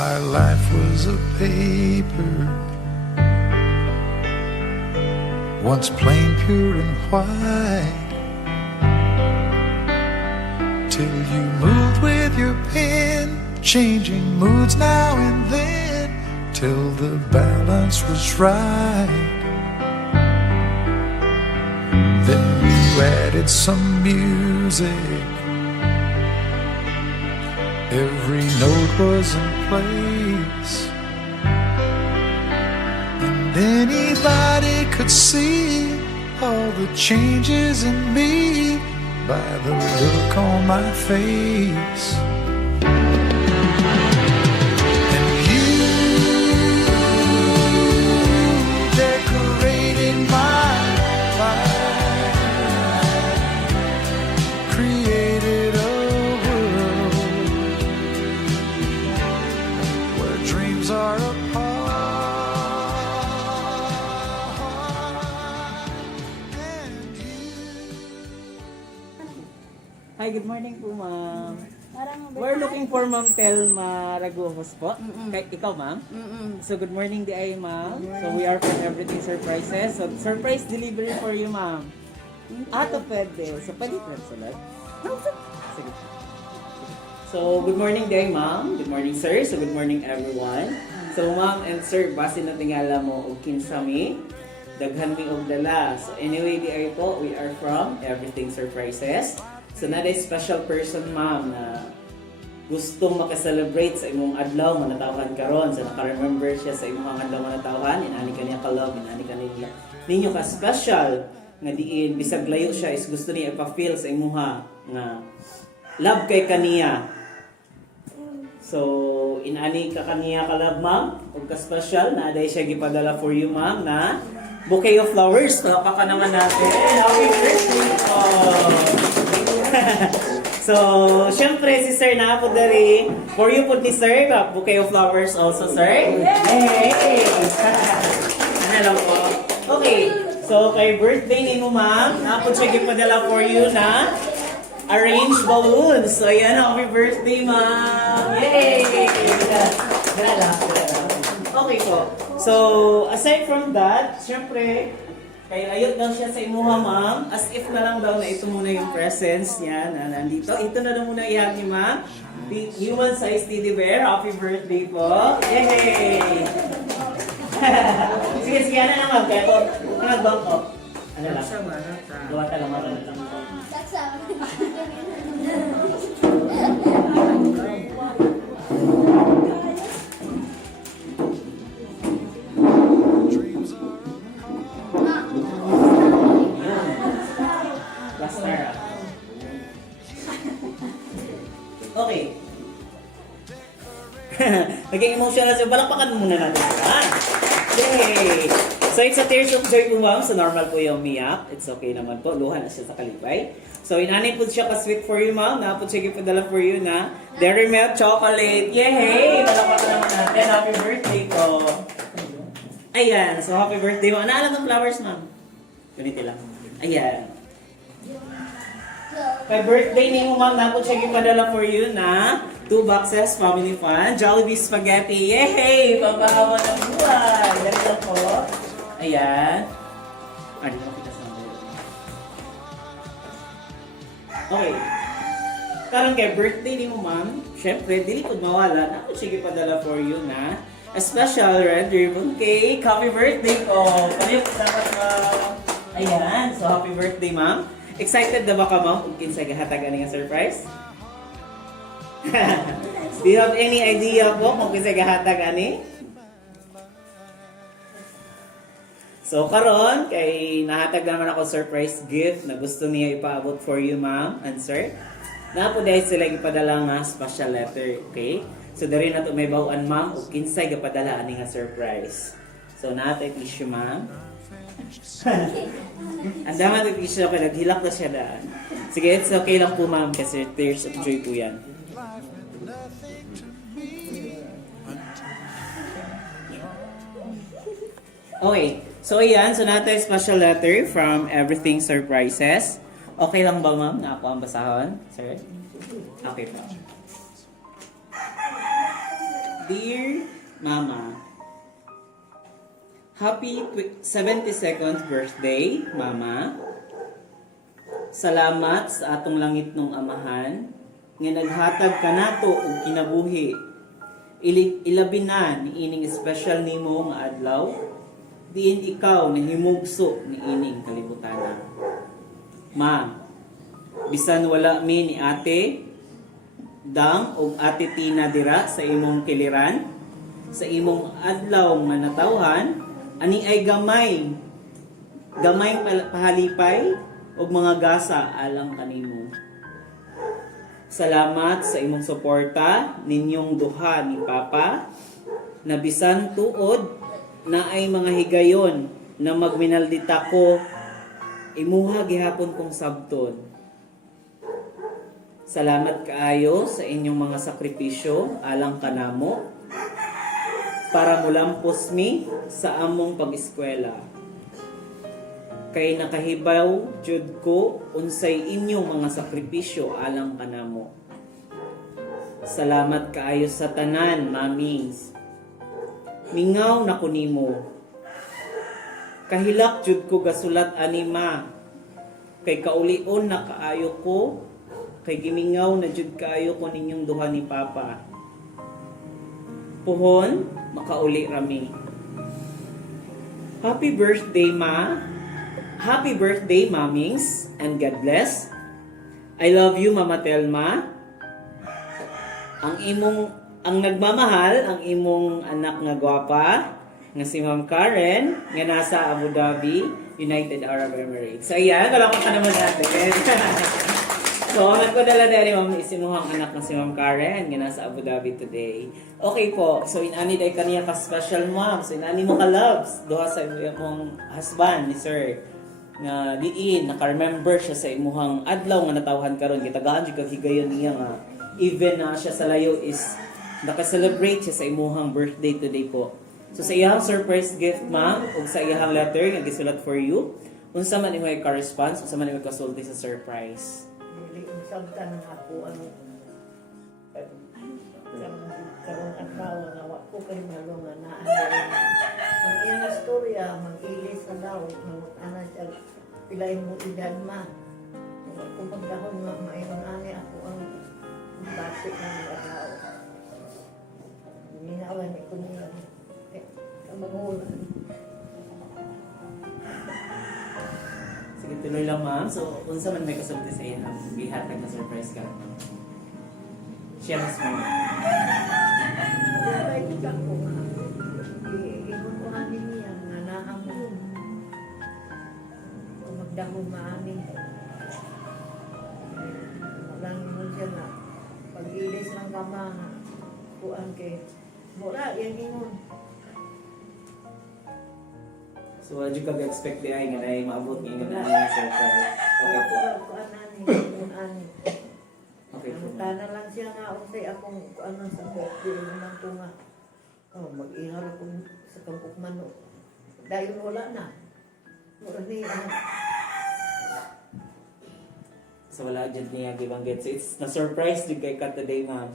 my life was a paper, once plain, pure and white, till you moved with your pen, changing moods now and then, till the balance was right. Then you added some music, every note was in place, and anybody could see all the changes in me by the look on my face. And you decorated my life, created a world where dreams are apart. And you. Hi, good morning po, ma'am. We're looking for Ma'am Thelma Ragojos po. Ikaw, ma'am? So, good morning di ay, ma'am. So, we are from EverythingSurprises. So, surprise delivery for you, ma'am. Ato pwede. So, palitan salat. Sige. So, good morning di ay, ma'am. Good morning, sir. So, good morning, everyone. So, ma'am and sir, base na tingala mo og kinsami, daghan mi og dala. So, anyway, di ay po, we are from EverythingSurprises. So, na special person, ma'am, na gustong makaselebrate sa imong adlaw manatawhan karon. So, naka-remember siya sa imong adlaw manatawhan. Inani kaniya ka-love, inani kaniya ninyo ka-special. Nga diin, bisag layo siya, is gusto niya ipa-feel sa imuha nga love kay kaniya. So, inani ka kaniya ka-love, ma'am. Huwag ka-special, naaday siya gipadala for you, ma'am, na bouquet of flowers. Palaka naman natin. Happy birthday! So, syempre si Sir na po dari. For you po ni Sir, bouquet of flowers also, Sir. Yay! Ano lang po? Okay. So, kay birthday ni mo, ma'am, napod siya gipadala for you na arranged balloons. So, ayan, happy birthday, ma'am. Yay! Okay po. So, aside from that, syempre, kaya ayot daw siya sa imuha, ma'am. As if na lang daw na ito muna yung presence niya na nandito. Ito na lang muna iyan ni ma'am. The human size teddy bear. Happy birthday po. Yay! Sige, sige. Ano naman? Kaya po, nagbang ko. Ano lang? Gawa talaga lang. Okay. Naging emotional siya. Balakpakan muna natin. Yay! So, it's a tears of joy po, ma'am. So, normal po yung miyak. It's okay naman po. Luha na siya sa Kalipay. So, inanay po siya ka-sweet for you, ma'am. Napod siya gipadala for you na Dairy Milk Chocolate. Yay! Balakpakan naman natin. Happy birthday po. Ayan. So, happy birthday mo. Naalam ng flowers, ma'am? Ganito lang. Ayan. Kay birthday ni mo, ma'am, napod siya gipadala for you na 2 boxes family fun, Jollibee Spaghetti. Yay! Pampahawa ng buhay. Ganito po. Ayan. Ano na kita sa mga. Okay. Karang kay birthday ni mo, ma'am, syempre, dili po mawala. Napod siya gipadala for you na a special red ribbon cake. Happy birthday po. Kami po dapat ayan. So, happy birthday, ma'am. Excited na ba ka, ma'am? Kung kinsa gahatag ani nga surprise? Do you have any idea po kung kinsa gahatag ani? So, karon kay nahatag naman ako surprise gift na gusto niya ipaabot for you, ma'am and sir. Napo dahil sila ipadala nga special letter, okay? So, dari na to may bawaan, ma'am, o kinsay gapadala ani nga surprise. So, natay tissue, ma'am. Ang dama ng tissue ako, naghilak na siya daan. Sige, it's okay lang po, ma'am, kasi tears of joy po yan. Okay, so ayan, so natin special letter from EverythingSurprises. Okay lang ba, ma'am, na ako ang basahon? Sir? Okay po. Dear Mama, happy 72nd birthday, Mama. Salamat sa atong langit nung Amahan nga naghatag kanato og kinabuhi. Ilabi na ni ining special nimo nga adlaw. Diin ikaw nahimugso ni ining kalibutan. Ma, bisan wala mi ni ate Dang o ate Tina dira sa imong kiliran, sa imong adlaw nga natawhan, ani ay gamay pahalipay og mga gasa alang kanimo. Salamat sa imong suporta ninyong duha ni Papa na bisan tuod na ay mga higayon na magminaldita ko imuha gihapon kong sabton. Salamat kaayo sa inyong mga sakripisyo alang kanamo para mulampos mi sa among pag-eskwela. Kay nakahibaw jud ko unsay inyong mga sakripisyo alang kanamo. Salamat kaayo sa tanan, mamings. Mingaw na ko nimo. Kahilak jud ko gasulat anima. Kay kaulion na kaayo ko. Kay gimingaw na jud kaayo ko ninyong duha ni Papa. Puhon, makauli rami. Happy birthday, Ma. Happy birthday, Mamings, and God bless. I love you, Mama Thelma. Ang nagmamahal, ang imong anak nga gwapa, nga si Ma'am Karene, nga nasa Abu Dhabi, United Arab Emirates. So, ayan, kalakot ka naman natin. So, ang nagpadala dahil Ma'am isinuhang anak na si Ma'am Karene, nga nasa Abu Dhabi today. Okay po, so inani dahil kaniya ka-special mom. So, inani mo ka-loves. Doha sa imong husband ni Sir. Nga diin, naka-remember siya sa imuhang adlaw nga natawhan karon. Kitagaan siya kaghigayon niya nga. Even na siya sa layo is naka-celebrate siya sa imuhang birthday today po. So, sa iyahang surprise gift, ma'am, o sa iyahang letter nga gisulat for you, unsa man imo ka-response, unsa man imo kasulti sa surprise. Sabtan ako ang karong asawa nga wa ko kay malungan na ang iyang istorya mag-ilis na daw ana siya pilain mo edad ma kung pagdahon nga maingon ani ako ang batik ng asawa minawan ko niya kamangulan. Sige, tuloy lang ma'am. So, unsa man may kasulti sa iyang gihatag na surprise ka? Share mas mo. Dahil kita ko nga, iikot ko nga niya, nga nahamon. Kung magdahong maami. Walang mo siya na, pag-ilis ng kama nga, kuan kay, mura, yan ingon. So, what you ka-expect di ay nga na maabot nga nga na surprise? Okay po. Kuan ani, Okay po. tana lang siya nga, unsay akong kuan sa birthday naman ko nga. Oh, mag-ihar ako sa kampuk manok. Dahil wala na. Mura niya. So, wala dyan niya gibanggit. So, it's na-surprise din kay ka today, ma'am.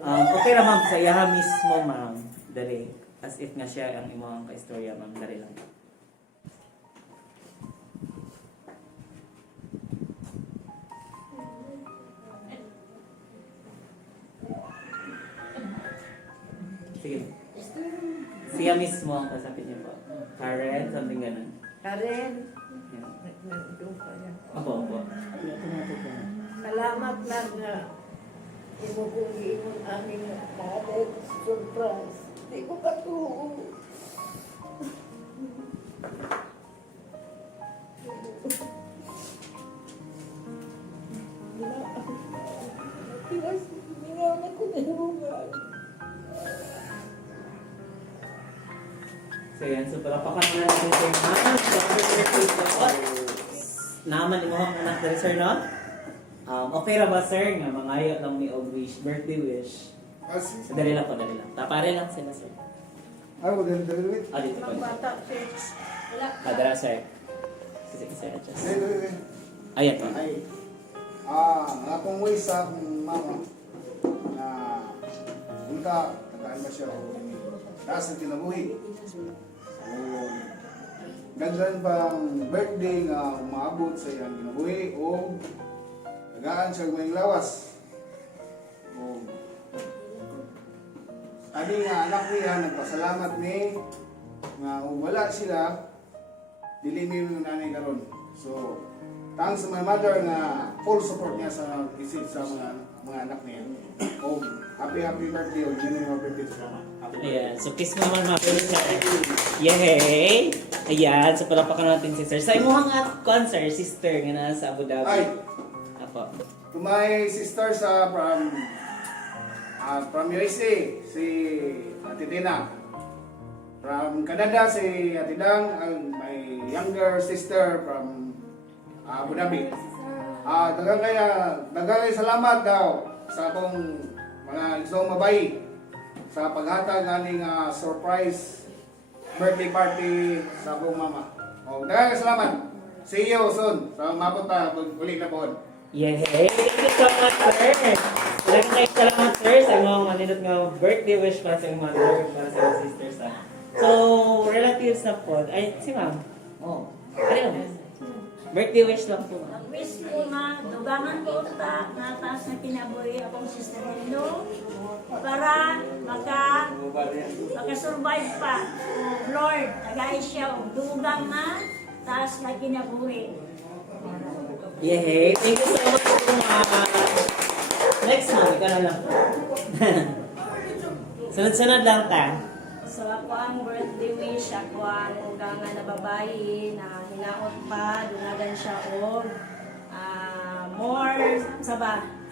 Okay na ma'am, sa iyaha mismo, ma'am. Dari. As if nga siya ang imong ka-istorya, ma'am. Dari lang. Sige. Siya mismo ang kasapit niya po. Karen, something ganun. Karen, Yeah. nagdoon pa yan. Opo. Salamat lang na imo kong giingon aming natin surprise. Di ko katuo. Tingnan ko na yung So yan, so palapakan na natin kay ma'am. So, naman imohang anak dari sir, no? Okay ra ba sir nga mangayo lang mi og wish, birthday wish? So, dali lang po, dali lang. Tapare lang sila sir. Ako din, dali. Dito po. Ang bata, sir. Wala. Dara sir. Sige, sir, adjust. Dali. Ayan po. Ay, akong wish sa akong mama na punta, daan ba siya o taas ang kinabuhi. So, daghan pang birthday nga umaabot sa iyang kinabuhi o tagaan siya may lawas. O, ani nga anak niya nagpasalamat ni nga wala sila dili mi yung nanay karon. So, thanks sa my mother na full support niya sa isip sa mga anak niya. O, happy birthday o yun yung birthday sa mama. Happy birthday. Ayan, so kiss naman mga yay! Ayan, so palapakan natin si sir. Sa imohang at concert, sister nga na sa Abu Dhabi. Ay! Apo. To my sister sa from USA, si Ate Tina. From Canada, si Ate Dang, my younger sister from Abu Dhabi. Daghang kaya salamat daw sa akong mga isang mabay sa paghatag aning surprise birthday party sa akong mama. Daghang salamat. See you soon. Sa mabot pa uli na po. Yay! Thank you so much, sir! Maraming salamat, sir, sa mga manindot nga birthday wish para sa iyong mother, para sa iyong sisters. So, relatives na po. Ay, si ma'am. Oh. Ano? Birthday wish lang po. Ang wish ko nga, dugangan ko ta, nataas na kinabuhi akong sister Hendo para maka-survive pa. O Lord, tagay siya, o dugang na, taas na kinabuhi. Yay! Thank you so much po, ma'am. Next ma'am, ikaw na lang. Sunod-sunod lang ta. So ako ang birthday wish, ako ang ugangan na babae na hinaot pa, dunagan siya o more,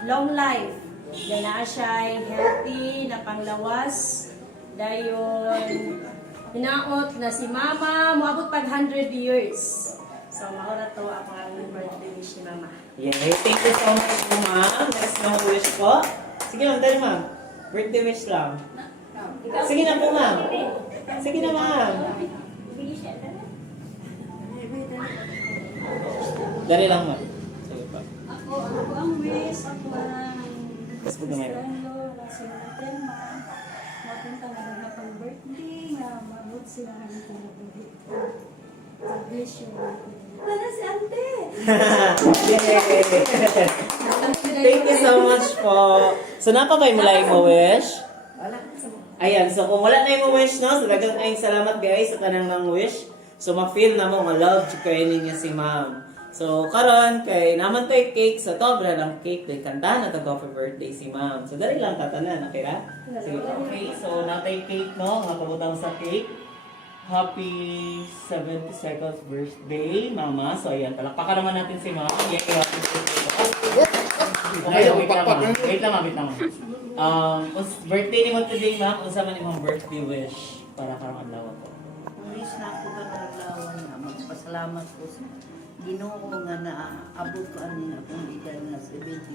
long life. Dahil na siya healthy, na panglawas. Dayon, hinaot na si mama, muabot pag 100 years. So, maura to ako ang birthday wish ni mama. Yay! Thank you so much po, ma'am. Next na wish po. Sige lang, dali ma'am. Birthday wish lang. Sige na po, ma'am. Sige na, ma'am. Dali lang, ma'am. Sige pa. Ako ang wish, ako ang Mas po gamay. sila Thelma. Mapunta na lang pang birthday, nga mabot sila ang kinabuhi. Sa wish yun. Wala si ante! Yay! Thank you so much po. So, napabay mo lang mo wish? Ayan, so kung wala na yung wish, no? So, dagang kayong salamat guys sa kanang mga wish. So, ma-feel na mo, ma-love kayo ninyo si ma'am. So, karon kay naman to yung cake. So, to, bala ng cake. Kay kantahan na to for birthday si ma'am. So, dali lang tatanan, okay ra? Sige, okay. So, natay cake, no? Nga pabutang sa cake. Happy 72nd birthday, mama. So, ayan, palakpakan naman natin si ma'am. Yay, happy birthday. Okay, wait lang, ma'am. Wait lang, ma'am. Birthday ni mo today, ma'am. Unsa man imong birthday wish para karong adlaw ko? Ang wish na ako ka naglawan nga, magpasalamat ko sa Ginoo nga naabot ko ani akong edad na 72.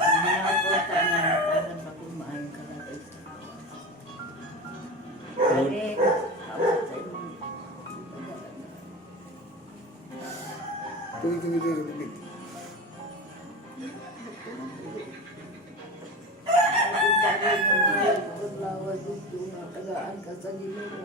Ang hinaabot ka nga natagan pa kung maayong kalatay sa okay, abot sa imong Tuloy. Paglawas dito nga tagaan ka sa Ginoo.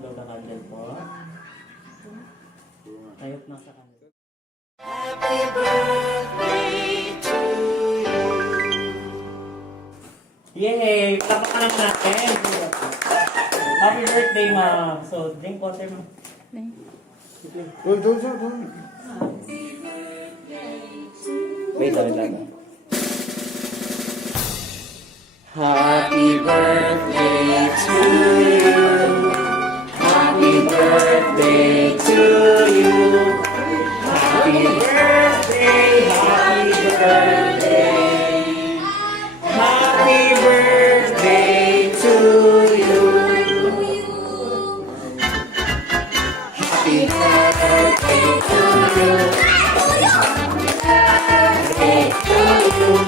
Blow the candle po. Tayot na sa candle. Happy birthday to you. Yay! Palakpakan natin. Happy birthday, ma'am. So, drink water, ma'am. Wait, lang. Happy birthday to you. Happy birthday to you. Happy birthday, happy birthday. Happy birthday to you. Happy birthday to you. Happy birthday to you.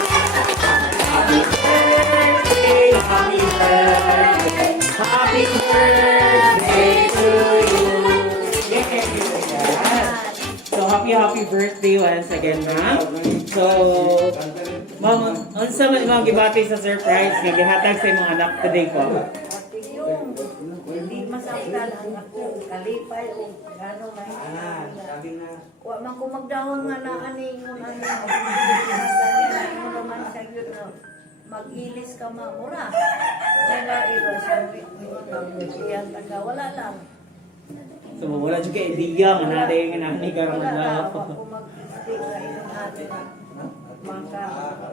Happy birthday, happy birthday. Happy birthday to you happy birthday once again, ma'am. So, ma'am, unsa man imong gibati sa surprise nga gihatag sa imong anak today po? Ate yung, hindi masaktan ang ako, kalipay o gano'n na. Wa man ko magdahon nga na aningon ano. Ano naman sa yun na mag-ilis ka mamura. Kaya ilo sa iyan taga wala lang. So, wala juga idea man natin nga nani karon Wala na. na ako mag-istig sa inyong atin. Maka,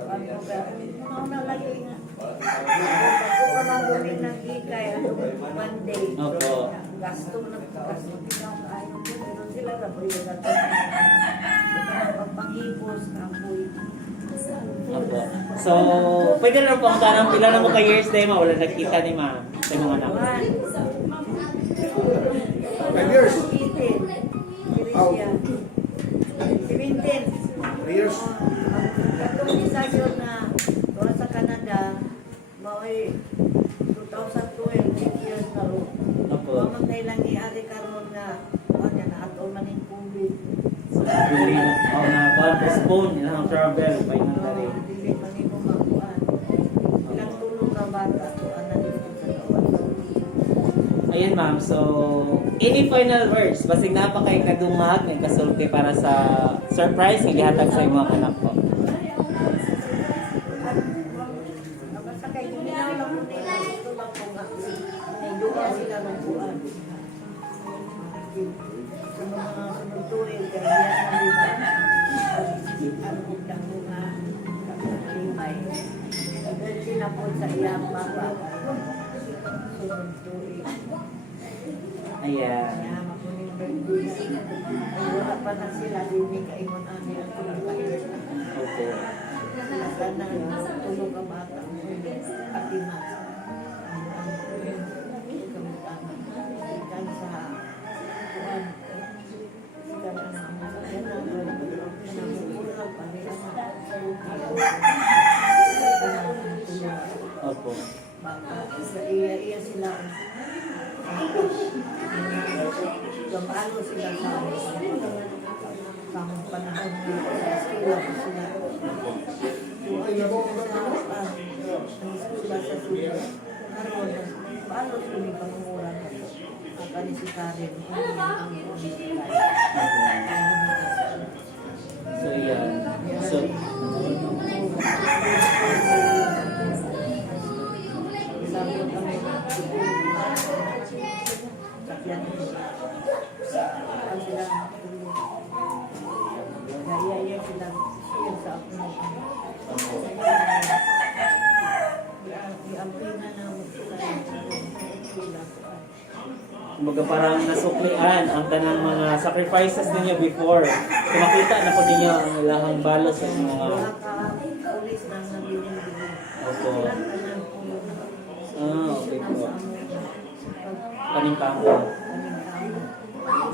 ano ba, ano na lagi nga. Ako pa magunin ng ikay, ano, one day. Opo. Gasto na, gasto pinaw kaayo. Pero sila na po yun natin. Pagpangipos, kampoy. Opo. So, pwede na po ang tanong pila na mo ka years day ma wala nagkita ni ma'am sa imong anak. 5 years. 17. 3 years. Katong isa yun na doon sa Canada, mao'y 2012, 8 years na ro. Opo. Mamatay lang i-ari karon nga, ano na ato maning COVID. So, really, na postpone ang travel by nang Dili manimo makuan. Ilang tulong ka bata to ana dito sa kawan. Ayan ma'am, so any final words? Basig na pa kay kadungag ng kasulti para sa surprise nga gihatag sa imong anak po. Basta kay minaw lang mo nila ito lang ko nga. Ay duha sila ng kuan. Sa mga sunod tuig kay diyan na dito. Ang utang mo nga limay. Dahil sila po sa iyang baba. Sunod tuig. Ayan. Kaya makuning birthday. Ay wala pa na sila. Hindi ka ingon ani ang tulong. Opo. Sana tulong ka bata. Atima. Ikan sa kuan. Ikan na ang Opo. iya sila gabalo sila sa panahon na sa eskwela ko sila ang eskwela sa sila karon paano sila pangungura ang kanisitarin ang So yan. So kumbaga parang nasuklian ang tanang mga sacrifices ninyo before. Kumakita na po ninyo ang ilahang balos sa mga... Opo. Okay po. Kaning kamo.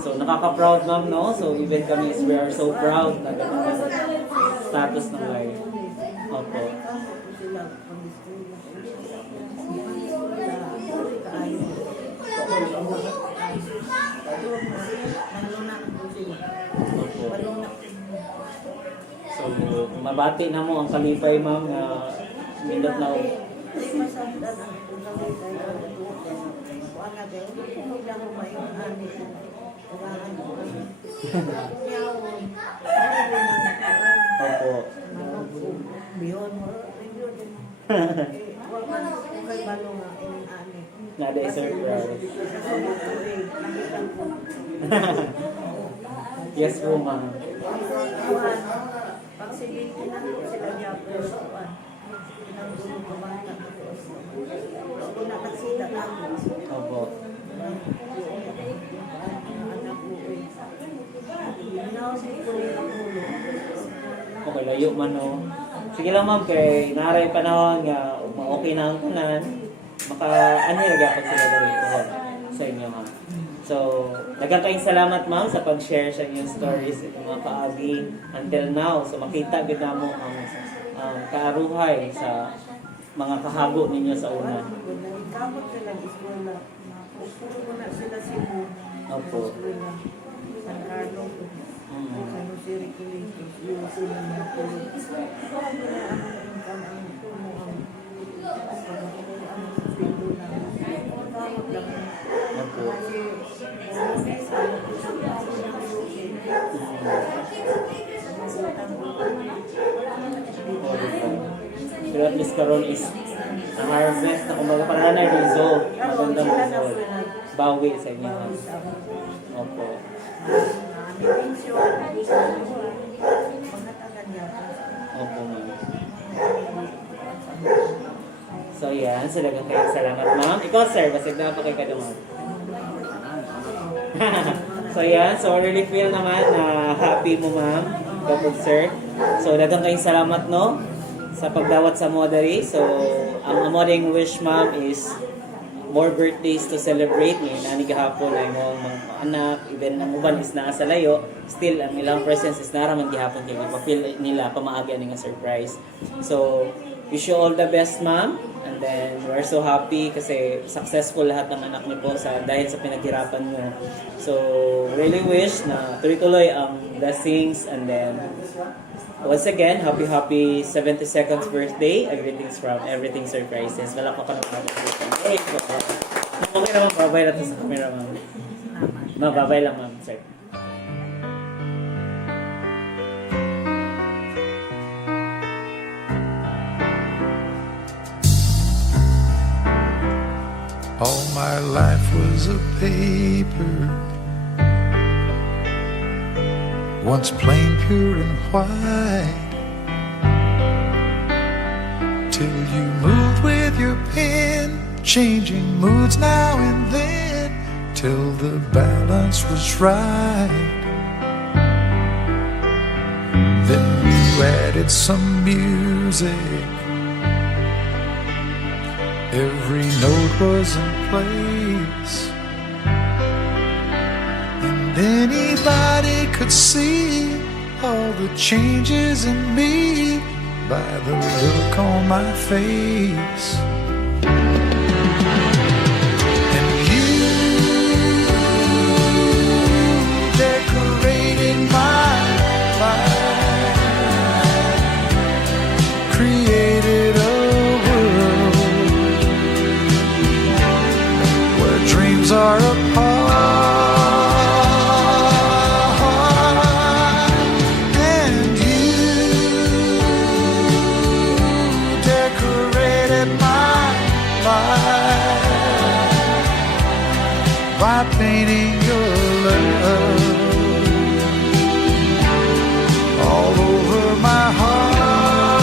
So nakaka-proud ma'am, no? So even kami is we are so proud na ganun ang status ng life. Opo. So, mabati na mo ang Kalipay, ma'am, na minot na Opo. Nada surprise. Yes po, ma'am. Pagsiliti na sila niya pero kuan. Pinagulong ka bata. Kung nakasita na ako. Opo. Anak ko eh. Inausip ko yung ulo. Okay, layo man o. Sige lang ma'am, kay naray panahon nga okay na ang tanan. Maka ano yung nagapag sila dito sa inyo ha. So, nagkakaing salamat ma'am sa pag-share sa inyong stories, itong mga paagi until now. So, makita gid mo ang kaaruhay sa mga kahago ninyo sa una. Kamot sila ng eskwela. Puro na sila Cebu. Opo. San Carlos. Sa nusiri kulitos, yung sila mga kulitos. Kaya nila ang kamay ko mo ang ang pilo na kamot lang. Opo. Kasi sa Pero at least karon is ang harvest na kumbaga para na result. Magandang result. Bawi sa inyo. Opo. Opo, ma'am. So yan, salagang kayo salamat, ma'am. Ikaw, sir, basig na pa kay kadungan. So yan, so really feel naman na happy mo, ma'am. Kapag sir. So dagang kayong salamat, no? Sa pagdawat sa modern. So ang amoding wish, ma'am, is more birthdays to celebrate. Ngayon, nani gahapon ay mo mga anak, even ang uban is naa sa layo, still ang ilang presence is naraman gihapon kay mapafeel nila pamaagi ani nga surprise. So wish you all the best, ma'am. And then we're so happy kasi successful lahat ng anak niyo po sa dahil sa pinaghirapan niyo. So really wish na tuloy-tuloy ang blessings, and then once again, happy 72nd birthday. Greetings from EverythingSurprises. Wala pa ka naman. Okay naman, babay na to sa camera, ma'am. Babay lang, ma'am, sir. All my life was a paper, once plain, pure and white, till you moved with your pen, changing moods now and then, till the balance was right. Then you added some music, every note was in place, and anybody could see all the changes in me by the look on my face. And you decorated my life, created a dreams are apart, and you decorated my life by painting your love all over my heart.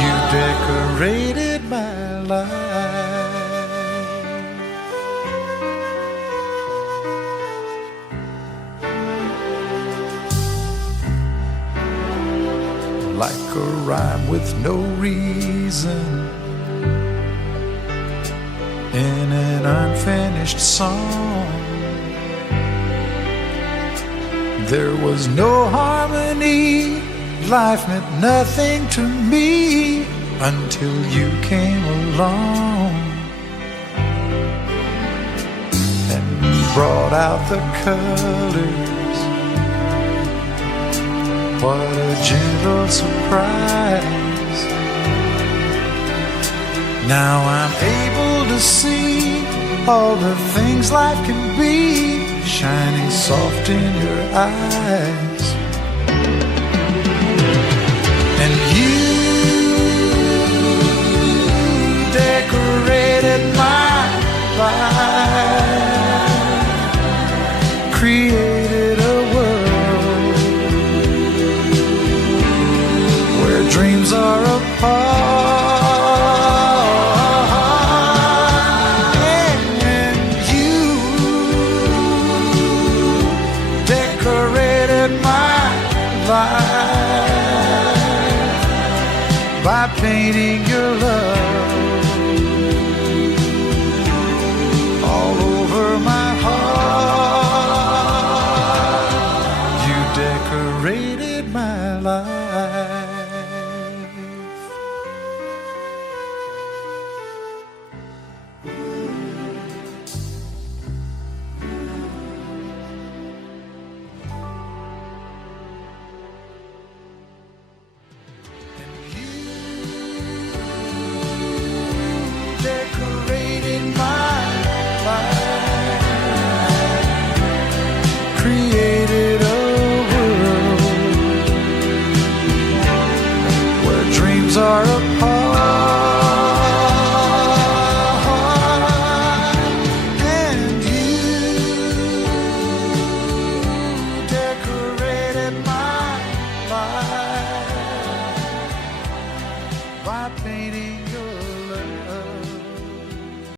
You decorated my life. Like a rhyme with no reason in an unfinished song. There was no harmony, life meant nothing to me until you came along and brought out the colors. What a gentle surprise. Now I'm able to see all the things life can be, shining soft in your eyes. And you decorated my life, created a dreams are apart, and you decorated my life by painting your love all over my heart. You decorated my life. my painting